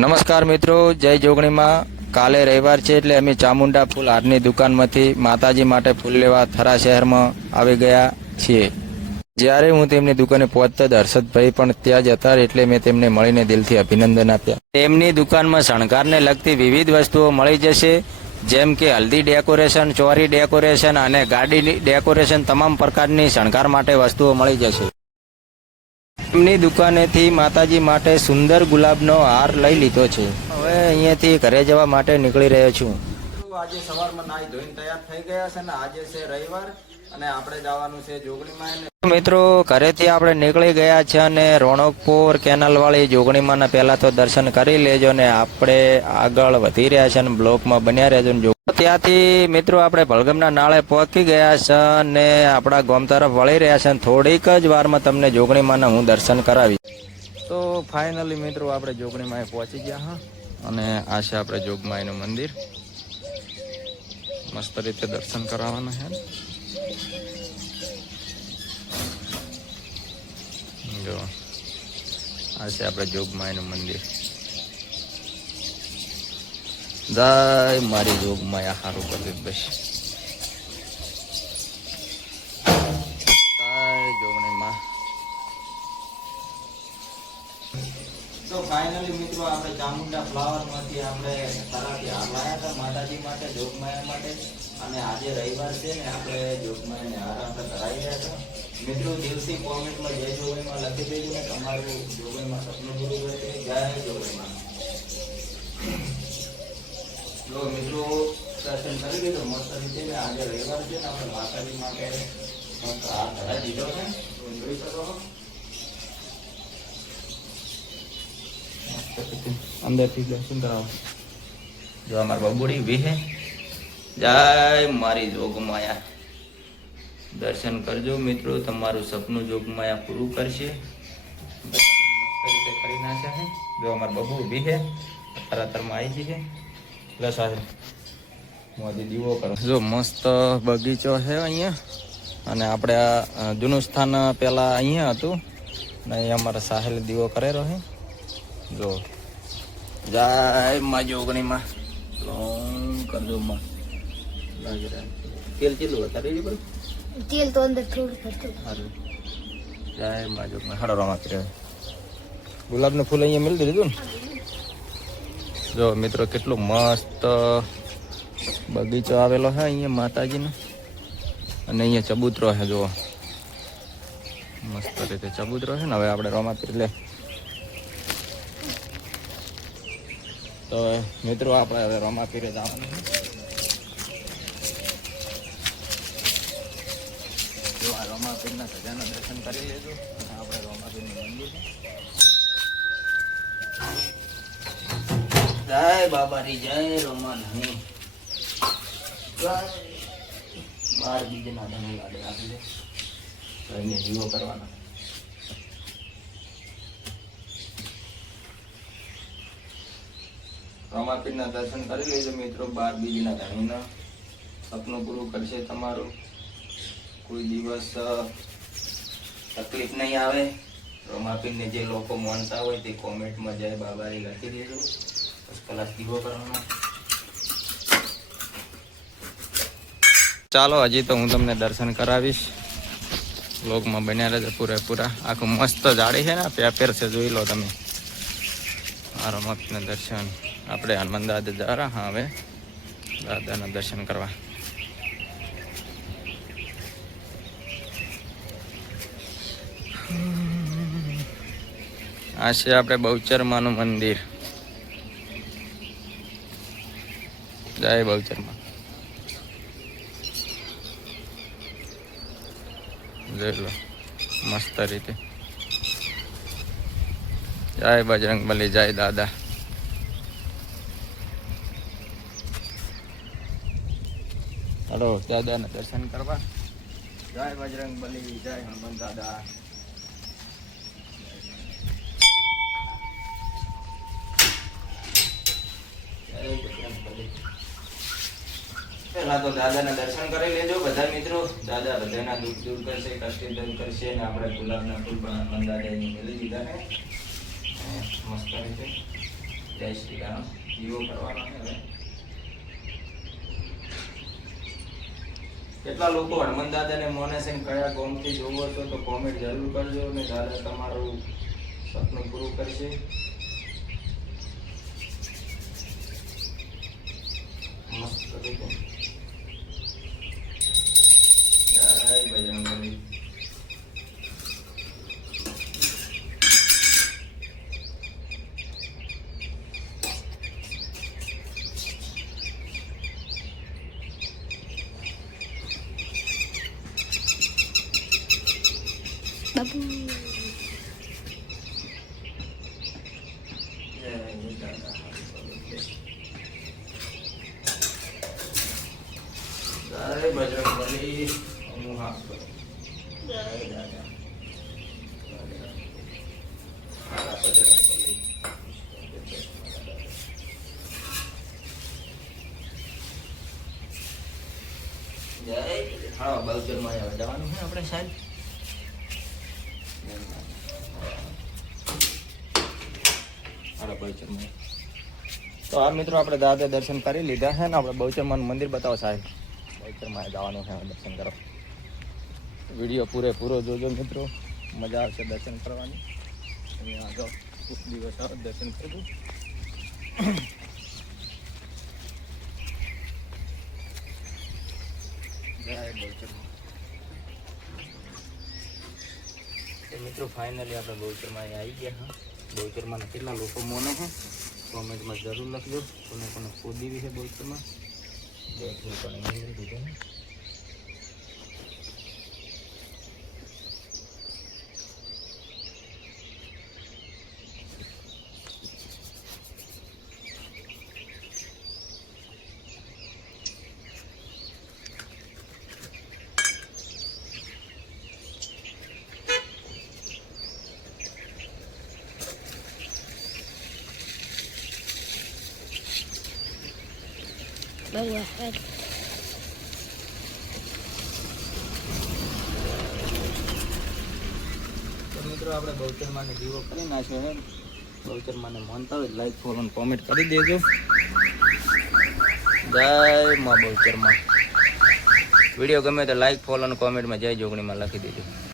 નમસ્કાર મિત્રો, જય જોગણીમાં. કાલે રવિવાર છે એટલે અમે ચામુંડા ફૂલ હારની દુકાનમાંથી માતાજી માટે ફૂલ લેવા થરા શહેરમાં આવી ગયા છીએ. જ્યારે હું તેમની દુકાને પહોંચતા જ હર્ષદભાઈ પણ ત્યાં જ હતા, એટલે મેં તેમને મળીને દિલથી અભિનંદન આપ્યા. તેમની દુકાનમાં શણગારને લગતી વિવિધ વસ્તુઓ મળી જશે, જેમ કે હલ્દી ડેકોરેશન, ચોરી ડેકોરેશન અને ગાડીની ડેકોરેશન. તમામ પ્રકારની શણગાર માટે વસ્તુઓ મળી જશે. એમની દુકાનેથી માતાજી માટે સુંદર ગુલાબનો હાર લઈ લીધો છે. હવે અહીંયાથી ઘરે જવા માટે નીકળી રહ્યો છું. આજે સવારમાં નાઈ ધોઈને તૈયાર થઈ ગયા છે ને આજે છે રવિવાર અને આપણે જવાનું છે જોગણીમાં. મિત્રો, ઘરેથી આપણે નીકળી ગયા છે અને રોણકપુર કેનાલ વાળી જોગણીમાં પહેલા તો દર્શન કરી લેજો ને આપણે આગળ વધી રહ્યા છે અને બ્લોકમાં બન્યા રહેજો ને. ત્યાંથી મિત્રો આપણે ભલગમના નાળે પહોંચી ગયા છે અને આપણા ગામ તરફ વળી રહ્યા છે. થોડીક જ વારમાં તમને જોગણીમાં હું દર્શન કરાવીશ. તો ફાઇનલી મિત્રો આપણે જોગણીમાં પહોંચી ગયા હા, અને આ છે આપણે જોગમાઈનું મંદિર. મસ્ત રીતે દર્શન કરાવવાના છે. જો આ છે આપણે જોગમાઈનું મંદિર. જય મારી જોગમાયા, સારું કરી બસ. જોગણીમાં તો ફાઇનલી મિત્રો આપણે ચામુંડા ફ્લાવર માંથી આપણે તરાથી હાર લાયા હતા માતાજી માટે, જોગમાયા માટે. અને આજે રવિવાર છે ને આપણે જોગમાયાને હાર આપણે ધરાવી રહ્યા હતા. મિત્રો દિવસી કોમેન્ટમાં જય જોગણીમાં લખી દેજો ને તમારું જોગણીમાં સપનું પૂરું કરે. જય જોગણીમાં. જો મિત્રો દર્શન કરી લીધો મસ્ત રીતે ને આજે રવિવાર છે ને આપણે માતાજી માટે મસ્ત હાર ધરાવી દીધો છે. જોઈ શકો છો અંદરથી દર્શન કરાવો. જો અમારા બબુડી વિહે. જય મારી જોગમાયા. દર્શન કરજો મિત્રો, તમારું સપનું જોગમાયા પૂરું કરશે. મસ્ત રીતે કરી નાખ્યા છે. જો અમારા બબુ વિહે તરતરમાં આવી જશે. પ્લસ આવે મોદી દીવો કરો. જો મસ્ત બગીચો છે અહીંયા, અને આપણે આ જૂનું સ્થાન પહેલાં અહીંયા હતું ને અહીંયા અમારા સાહેલ દીવો કરેલો છે. જો જય માં જોગણીમાં. કરજો માં તેલ કેટલું હતા? તેલ તો અંદર થોડું હતું. સારું. જય માં જોગણી. હાડો રમા કરે. ગુલાબનું ફૂલ અહીંયા મળી દીધું ને. જો મિત્રો કેટલો મસ્ત બગીચો આવેલો છે અહીંયા માતાજીનો, અને અહીંયા ચબૂતરો છે. જો મસ્ત રીતે ચબૂતરો છે ને. હવે આપણે રમાપીર લે. તો મિત્રો આપણે હવે રમાપીરે જવાનું છે. જો આ રમાપીરના સજાના દર્શન કરી લેજો. આપણે રમાપીરનું મંદિર છે. જય બાબારી, જય રોમાની. બાર બીજના ધણી લાડે આપી દે તો એને જીવો કરવાના. રોમાપીરના દર્શન કરી લેજો મિત્રો. 12 બીજના ધણીના સપનું પૂરું કરશે તમારું. કોઈ દિવસ તકલીફ નહીં આવે. રોમાપીરને જે લોકો માનતા હોય તે કોમેન્ટમાં જય બાબારી લખી દેજો. કલાક દીવો કરવાનો. ચાલો હજી તો હું તમને દર્શન કરાવીશ. વ્લોગમાં બન્યા રહેજો પૂરેપૂરા. આખું મસ્ત જાળી છે ને, પેપર છે, જોઈ લો તમે. આ રમતના દર્શન આપણે હનુમાન દાદા દ્વારા. હા, હવે દાદાના દર્શન કરવા. આ છે આપણે બહુચરમાનું મંદિર. જય બહુચરમાં. જોઈ લો મસ્ત રીતે. જય બજરંગબલી, જય દાદા. હલો દાદાના દર્શન કરવા. જય બજરંગબલી, જય હનુમાન દાદા. પહેલા તો દાદાના દર્શન કરી લેજો બધા મિત્રો. દાદા બધાના દુઃખ દૂર કરશે, કષ્ટ દૂર કરશે. અને આપણે ગુલાબના ફૂલ પણ હનુમાન દાદાને મેળવી દીધા છે મસ્ત રીતે. જય શ્રી રામ. દીવો કરવાનો છે હવે. કેટલા લોકો હનુમાન દાદાને મોને છે ને કયા ગામથી જોવો છો તો કોમેન્ટ જરૂર કરજો ને દાદા તમારું સપનું પૂરું કરશે. મસ્ત રીતે. જય બજરંગબલી. બાબુ જય દાદા. જય બજરંગબલી. હું હાથ કરું. જય દાદા. મારા બજરંગબલી. જય. હા બલચરમાં હવે જવાનું છે આપણે સાહેબ. તો આ મિત્રો આપણે દાદા દર્શન કરી લીધા છે ને આપણે બહુચરમાનું મંદિર બતાવો સાહેબ. બહુચરમાં જવાનું છે દર્શન કરો. વિડીયો પૂરેપૂરો જોજો મિત્રો, મજા આવશે દર્શન કરવાની. અહીંયા આગળ ખૂબ દિવસ દર્શન કરવું. જય બહુચરમાં. મિત્રો ફાઇનલી આપણે બહુચરમાં આવી ગયા હા. બહુચરમાં કેટલા લોકો મોને છે કોમેન્ટમાં જરૂર લખજો. કોને ખોદી છે બહુચરમાં દેખવું પણ દીધો. બાબુ આ તો મિત્રો આપણે બહુચરમાને દીવો કરી નાખ્યો છે. બહુચરમાને માનતા હોય લાઈક ફોલો કોમેન્ટ કરી દેજો. જય માં બહુચરમાં. વિડીયો ગમે તો લાઈક ફોલો અને કોમેન્ટમાં જય જોગણીમાં લખી દેજો.